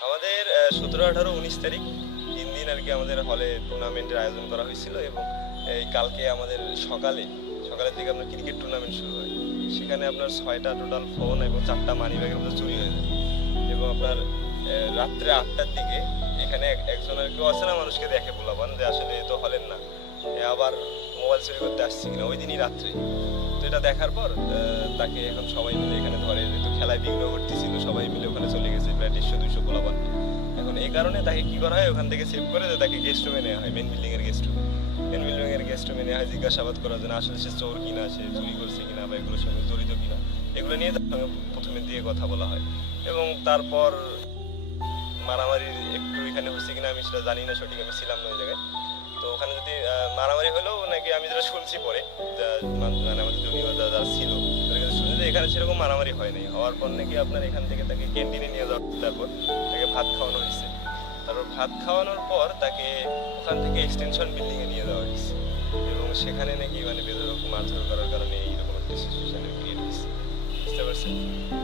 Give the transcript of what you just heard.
আমাদের সতেরো, আঠারো, উনিশ তারিখ তিন দিন আর কি আমাদের হলে টুর্নামেন্টের আয়োজন করা হয়েছিল এবং এই কালকে আমাদের সকালে, সকালের দিকে আপনার ক্রিকেট টুর্নামেন্ট শুরু হয়। সেখানে আপনার ছয়টা টোটাল ফোন এবং চারটা মানি ব্যাগের মধ্যে চুরি হয়ে যায়। এবং আপনার রাত্রে আটটার দিকে এখানে এক- একজন আর কেউ অচেনা মানুষকে দেখে বলাবান যে আসলে এ তো হলেন না। আবার মোবাইল চুরি করতে আসছে কিনা, ওই দিনই রাত্রে। তো এটা দেখার পর তাকে এখন সবাই মিলে এখানে ধরে যেহেতু খেলায় বিঘ্ন ঘটতেছিল, সবাই মিলে ওখানে চলে গেছে, প্রায় দেড়শো দুশো পোলাপান। এখন এই কারণে তাকে কি করা হয়, ওখান থেকে সেভ করে তাকে গেস্ট রুমে নেওয়া হয় মেন বিল্ডিং এর গেস্ট রুম মেন বিল্ডিং এর গেস্ট রুমে নেওয়া হয়, জিজ্ঞাসাবাদ করার জন্য, আসলে সে চোর কিনা, সে চুরি করছে কিনা বা এগুলোর সঙ্গে জড়িত কিনা, এগুলো নিয়ে তার সঙ্গে প্রথমে দিয়ে কথা বলা হয়। এবং তারপর মারামারি একটু এখানে হচ্ছে কিনা, আমি সেটা জানি না সঠিক, আমি ছিলাম না ওই জায়গায়। তো ওখানে যদি মারামারি হলেও নাকি আমি যেটা শুনছি পরে মান- আমাদের যারা যারা ছিল শুনছি যে এখানে সেরকম মারামারি হয়নি হওয়ার পর নাকি আপনার এখান থেকে তাকে ক্যান্টিনে নিয়ে যাওয়ার তারপর তাকে ভাত খাওয়ানো হয়েছে। তারপর ভাত খাওয়ানোর পর তাকে ওখান থেকে এক্সটেনশন বিল্ডিংয়ে নিয়ে যাওয়া হয়েছে। এবং সেখানে নাকি মানে বেদরক মারধর করার কারণে এইরকম একটা সিচুয়েশনের ক্রিয়েট হয়েছে। বুঝতে পারছেন?